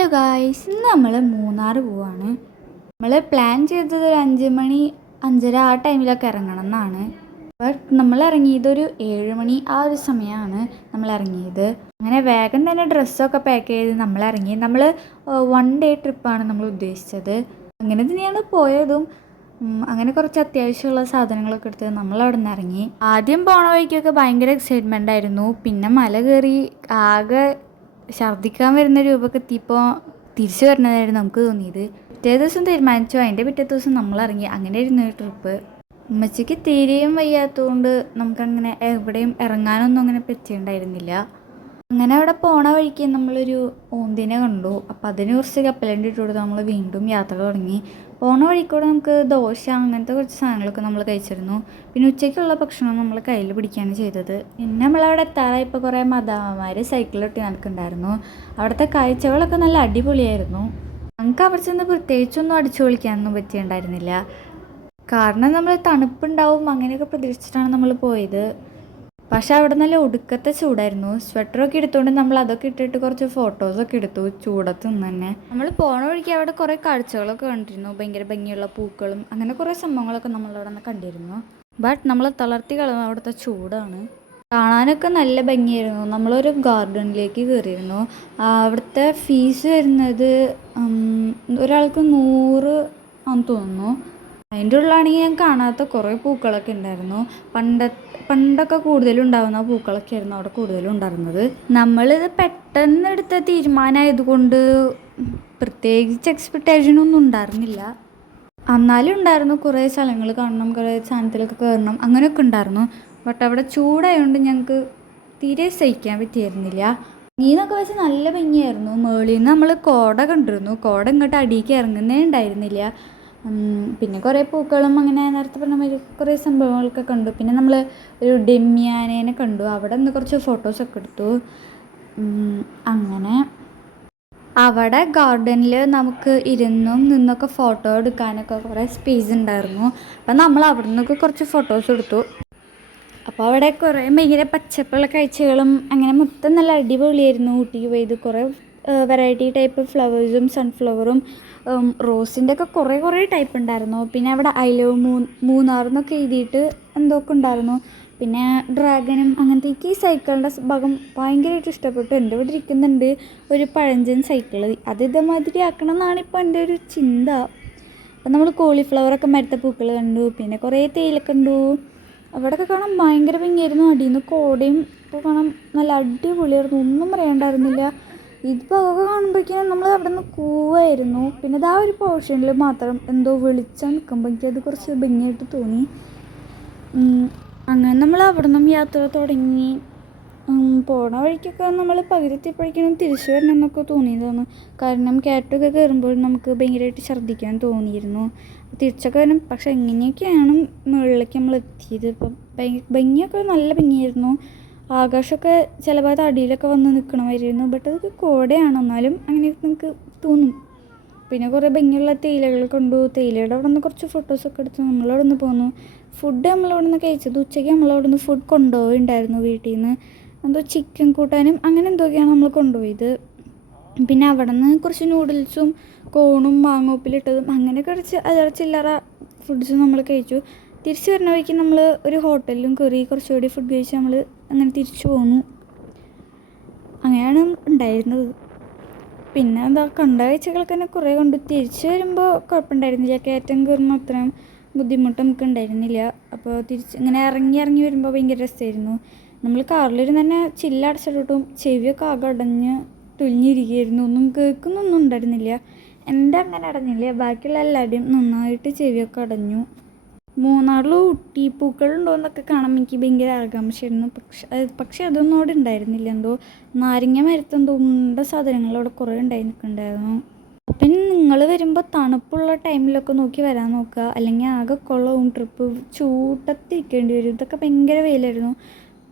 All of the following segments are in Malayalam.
ഹലോ ഗായ്സ്, ഇന്ന് നമ്മൾ മൂന്നാർ പോവാണ്. നമ്മൾ പ്ലാൻ ചെയ്തത് ഒരു 5 മണി 5:30 ആ ടൈമിലൊക്കെ ഇറങ്ങണം എന്നാണ്. ബട്ട് നമ്മൾ ഇറങ്ങിയത് ഒരു 7 മണി ആ ഒരു സമയമാണ് നമ്മൾ ഇറങ്ങിയത്. അങ്ങനെ വേഗം തന്നെ ഡ്രസ്സൊക്കെ പാക്ക് ചെയ്ത് നമ്മൾ ഇറങ്ങി. നമ്മൾ 1 ഡേ ട്രിപ്പാണ് നമ്മൾ ഉദ്ദേശിച്ചത്. അങ്ങനെ തന്നെയാണ് പോയതും. അങ്ങനെ കുറച്ച് അത്യാവശ്യമുള്ള സാധനങ്ങളൊക്കെ എടുത്ത് നമ്മൾ അവിടെ നിന്ന് ഇറങ്ങി. ആദ്യം പോണ വഴിക്കൊക്കെ ഭയങ്കര എക്സൈറ്റ്മെൻ്റ് ആയിരുന്നു. പിന്നെ മല കയറി ആകെ ഛർദ്ദിക്കാൻ വരുന്ന രൂപമൊക്കെ എത്തിയപ്പോൾ തിരിച്ചു വരണതായിരുന്നു നമുക്ക് തോന്നിയത്. പിറ്റേ ദിവസം തീരുമാനിച്ചു, അതിൻ്റെ പിറ്റേ ദിവസം നമ്മൾ ഇറങ്ങി. അങ്ങനെ ആയിരുന്നു ട്രിപ്പ്. ഉമ്മച്ചിക്ക് തീരെയും വയ്യാത്തതുകൊണ്ട് നമുക്കങ്ങനെ എവിടെയും ഇറങ്ങാനൊന്നും അങ്ങനെ പറ്റിയിട്ടുണ്ടായിരുന്നില്ല. അങ്ങനെ അവിടെ പോണ വഴിക്ക് നമ്മളൊരു ഓന്തിനെ കണ്ടു. അപ്പം അതിന് കുറച്ച് കപ്പലണ്ടി ഇട്ട് കൊടുത്ത് നമ്മൾ വീണ്ടും യാത്ര തുടങ്ങി. പോണ വഴിക്കൂടെ നമുക്ക് ദോശ അങ്ങനത്തെ കുറച്ച് സാധനങ്ങളൊക്കെ നമ്മൾ കഴിച്ചിരുന്നു. പിന്നെ ഉച്ചയ്ക്കുള്ള ഭക്ഷണം നമ്മൾ കയ്യിൽ പിടിക്കുകയാണ് ചെയ്തത്. പിന്നെ നമ്മളവിടെ എത്താറായപ്പോൾ കുറേ മദാമ്മമാർ സൈക്കിളിലൊട്ടി നടക്കുന്നുണ്ടായിരുന്നു. അവിടുത്തെ കാഴ്ചകളൊക്കെ നല്ല അടിപൊളിയായിരുന്നു. നമുക്ക് അവിടെ ചെന്ന് പ്രത്യേകിച്ചൊന്നും അടിച്ചു പൊളിക്കാനൊന്നും പറ്റിയിട്ടുണ്ടായിരുന്നില്ല. കാരണം നമ്മൾ തണുപ്പുണ്ടാവും അങ്ങനെയൊക്കെ പ്രതീക്ഷിച്ചിട്ടാണ് നമ്മൾ പോയത്. പക്ഷെ അവിടെ നല്ല ഒടുക്കത്തെ ചൂടായിരുന്നു. സ്വെറ്ററൊക്കെ എടുത്തുകൊണ്ട് നമ്മൾ അതൊക്കെ ഇട്ടിട്ട് കുറച്ച് ഫോട്ടോസൊക്കെ എടുത്തു ചൂടത്ത് നിന്ന് തന്നെ. നമ്മൾ പോണ വഴിക്ക് അവിടെ കുറേ കാഴ്ചകളൊക്കെ കണ്ടിരുന്നു. ഭയങ്കര ഭംഗിയുള്ള പൂക്കളും അങ്ങനെ കുറേ സംഭവങ്ങളൊക്കെ നമ്മളവിടെ നിന്ന് കണ്ടിരുന്നു. ബട്ട് നമ്മൾ തളർത്തി കളഞ്ഞ അവിടുത്തെ ചൂടാണ്. കാണാനൊക്കെ നല്ല ഭംഗിയായിരുന്നു. നമ്മളൊരു ഗാർഡനിലേക്ക് കയറിയിരുന്നു. അവിടുത്തെ ഫീസ് വരുന്നത് ഒരാൾക്ക് 100 ആണെന്ന് തോന്നുന്നു. അതിൻ്റെ ഉള്ളിലാണെങ്കിൽ ഞാൻ കാണാത്ത കുറേ പൂക്കളൊക്കെ ഉണ്ടായിരുന്നു. പണ്ടൊക്കെ കൂടുതലും ഉണ്ടാകുന്ന പൂക്കളൊക്കെ ആയിരുന്നു അവിടെ കൂടുതലും ഉണ്ടായിരുന്നത്. നമ്മളിത് പെട്ടെന്ന് എടുത്ത തീരുമാനമായതുകൊണ്ട് പ്രത്യേകിച്ച് എക്സ്പെക്റ്റേഷനൊന്നും ഉണ്ടായിരുന്നില്ല. എന്നാലും ഉണ്ടായിരുന്നു കുറേ സ്ഥലങ്ങൾ കാണണം, കുറേ സാധനത്തിലൊക്കെ കയറണം, അങ്ങനെയൊക്കെ ഉണ്ടായിരുന്നു. ബട്ട് അവിടെ ചൂടായതുകൊണ്ട് ഞങ്ങൾക്ക് തീരെ സഹിക്കാൻ പറ്റിയിരുന്നില്ല. നീന്നൊക്കെ വെച്ച് നല്ല ഭംഗിയായിരുന്നു. മുകളിൽ നിന്ന് നമ്മൾ കോട കണ്ടിരുന്നു. കോട ഇങ്ങോട്ട് അടിയിലേക്ക് ഇറങ്ങുന്നേ ഉണ്ടായിരുന്നില്ല. പിന്നെ കുറേ പൂക്കളും അങ്ങനെ നേരത്തെ പറഞ്ഞ മാതിരി കുറേ സംഭവങ്ങളൊക്കെ കണ്ടു. പിന്നെ നമ്മൾ ഒരു ഡെമ്മിയാനേനെ കണ്ടു. അവിടെ നിന്ന് കുറച്ച് ഫോട്ടോസൊക്കെ എടുത്തു. അങ്ങനെ അവിടെ ഗാർഡനിൽ നമുക്ക് ഇരുന്നും നിന്നൊക്കെ ഫോട്ടോ എടുക്കാനൊക്കെ കുറേ സ്പേസ് ഉണ്ടായിരുന്നു. അപ്പം നമ്മൾ അവിടെ നിന്നൊക്കെ കുറച്ച് ഫോട്ടോസ് എടുത്തു. അപ്പോൾ അവിടെ കുറേ ഭയങ്കര പച്ചപ്പുള്ള കാഴ്ചകളും അങ്ങനെ മൊത്തം നല്ല അടിപൊളിയായിരുന്നു. ഊട്ടിക്ക് പോയത് കുറേ വെറൈറ്റി ടൈപ്പ് ഫ്ലവേഴ്സും സൺഫ്ലവറും റോസിൻ്റെ ഒക്കെ കുറേ ടൈപ്പ് ഉണ്ടായിരുന്നു. പിന്നെ അവിടെ ഐ ലവ് മൂന്നാർ എന്നൊക്കെ എഴുതിയിട്ട് എന്തൊക്കെ ഉണ്ടായിരുന്നു. പിന്നെ ഡ്രാഗനും അങ്ങനത്തെ ഈ സൈക്കിളിൻ്റെ ഭാഗം ഭയങ്കരമായിട്ട് ഇഷ്ടപ്പെട്ടു. എൻ്റെ ഇവിടെ ഇരിക്കുന്നുണ്ട് ഒരു പഴഞ്ചൻ സൈക്കിൾ. അത് ഇതേമാതിരി ആക്കണം എന്നാണ് ഇപ്പോൾ എൻ്റെ ഒരു ചിന്ത. അപ്പം നമ്മൾ കോളിഫ്ലവറൊക്കെ മരത്തെ പൂക്കൾ കണ്ടു. പിന്നെ കുറേ തേയില കണ്ടു. അവിടെയൊക്കെ കാണാൻ ഭയങ്കര ഭംഗിയായിരുന്നു. അടിയിൽ നിന്ന് കോടയും ഒക്കെ കാണാൻ നല്ല അടിപൊളിയായിരുന്നു. ഒന്നും പറയാണ്ടായിരുന്നില്ല. ഇതിപ്പോൾ അതൊക്കെ കാണുമ്പോഴേക്കും നമ്മൾ അവിടെ നിന്ന് കൂവായിരുന്നു. പിന്നെ അത് ആ ഒരു പോർഷനിൽ മാത്രം എന്തോ വെളിച്ചം നിൽക്കുമ്പോൾ എനിക്കത് കുറച്ച് ഭംഗിയായിട്ട് തോന്നി. അങ്ങനെ നമ്മൾ അവിടെ നിന്നും യാത്ര തുടങ്ങി. പോണ വഴിക്കൊക്കെ നമ്മൾ പകുതിയെത്തിയപ്പോഴേക്കും തിരിച്ചു വരണം എന്നൊക്കെ തോന്നിയതാണ്. കാരണം കയറ്റമൊക്കെ കയറുമ്പോൾ നമുക്ക് ഭയങ്കരമായിട്ട് ഛർദ്ദിക്കാൻ തോന്നിയിരുന്നു. തിരിച്ചൊക്കെ വരും. പക്ഷെ എങ്ങനെയൊക്കെയാണ് മുകളിലേക്ക് നമ്മൾ എത്തിയത്. ഇപ്പം ഭംഗിയൊക്കെ നല്ല ഭംഗിയായിരുന്നു. ആകാശമൊക്കെ ചില ഭാഗത്ത് അടിയിലൊക്കെ വന്ന് നിൽക്കണമായിരുന്നു. ബട്ട് അതൊക്കെ കോടയാണ്, എന്നാലും അങ്ങനെയൊക്കെ നമുക്ക് തോന്നും. പിന്നെ കുറേ ഭംഗിയുള്ള തേയിലകൾ കണ്ടു. തേയിലയുടെ അവിടെ നിന്ന് കുറച്ച് ഫോട്ടോസൊക്കെ എടുത്ത് നമ്മളവിടെ നിന്ന് പോന്നു. ഫുഡ് നമ്മളവിടെ നിന്ന് കഴിച്ചത് ഉച്ചയ്ക്ക് നമ്മളവിടെ നിന്ന് ഫുഡ് കൊണ്ടുപോയിട്ടുണ്ടായിരുന്നു വീട്ടിൽ നിന്ന്. എന്തോ ചിക്കൻ കൂട്ടാനും അങ്ങനെ എന്തൊക്കെയാണ് നമ്മൾ കൊണ്ടുപോയത്. പിന്നെ അവിടെ നിന്ന് കുറച്ച് നൂഡിൽസും കോണും മാങ്ങോപ്പിലിട്ടതും അങ്ങനെ കുറച്ച് ചില്ലറ ഫുഡ്സും നമ്മൾ കഴിച്ചു. തിരിച്ച് വരുന്ന വഴിക്ക് നമ്മൾ ഒരു ഹോട്ടലിലും കയറി കുറച്ചുകൂടി ഫുഡ് കഴിച്ച് നമ്മൾ അങ്ങനെ തിരിച്ചു പോന്നു. അങ്ങനെയാണ് ഉണ്ടായിരുന്നത്. പിന്നെ എന്താ കണ്ട കാഴ്ചകൾക്ക് തന്നെ കുറേ കണ്ടു. തിരിച്ച് വരുമ്പോൾ കുഴപ്പമുണ്ടായിരുന്നില്ല. കയറ്റം കയറുമ്പോൾ അത്രയും ബുദ്ധിമുട്ട് നമുക്ക് ഉണ്ടായിരുന്നില്ല. അപ്പോൾ തിരിച്ച് ഇങ്ങനെ ഇറങ്ങി വരുമ്പോൾ ഭയങ്കര രസമായിരുന്നു. നമ്മൾ കാറിലിരുന്ന് തന്നെ ചില്ലടച്ചിട്ടും ചെവിയൊക്കെ ആകെ അടഞ്ഞ് തുലിഞ്ഞിരിക്കുകയായിരുന്നു. ഒന്നും കേൾക്കുന്നൊന്നും ഉണ്ടായിരുന്നില്ല. എൻ്റെ അങ്ങനെ അടഞ്ഞില്ല, ബാക്കിയുള്ള എല്ലാവരുടെയും നന്നായിട്ട് ചെവിയൊക്കെ അടഞ്ഞു. മൂന്നാറിൽ ഊട്ടി പൂക്കളുണ്ടോ എന്നൊക്കെ കാണാൻ എനിക്ക് ഭയങ്കര ആകാംക്ഷയായിരുന്നു. പക്ഷെ അതൊന്നും അവിടെ ഉണ്ടായിരുന്നില്ല. എന്തോ നാരങ്ങ മരത്തെന്തോ ഉണ്ട സാധനങ്ങൾ അവിടെ കുറേ ഉണ്ടായിരുന്നു. അപ്പം നിങ്ങൾ വരുമ്പോൾ തണുപ്പുള്ള ടൈമിലൊക്കെ നോക്കി വരാൻ നോക്കുക, അല്ലെങ്കിൽ ആകെ കൊള്ളവും. ട്രിപ്പ് ചൂട്ടത്തിരിക്കേണ്ടി വരും. ഇതൊക്കെ ഭയങ്കര വെയിലായിരുന്നു.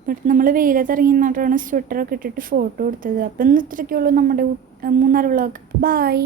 ബട്ട് നമ്മൾ വെയിലത്ത് ഇറങ്ങി നിന്നിട്ടാണ് സ്വെറ്ററൊക്കെ ഇട്ടിട്ട് ഫോട്ടോ എടുത്തത്. അപ്പം ഇന്ന് ഇത്രയ്ക്കുള്ളൂ നമ്മുടെ മൂന്നാർ വ്ളോഗ്. ബൈ.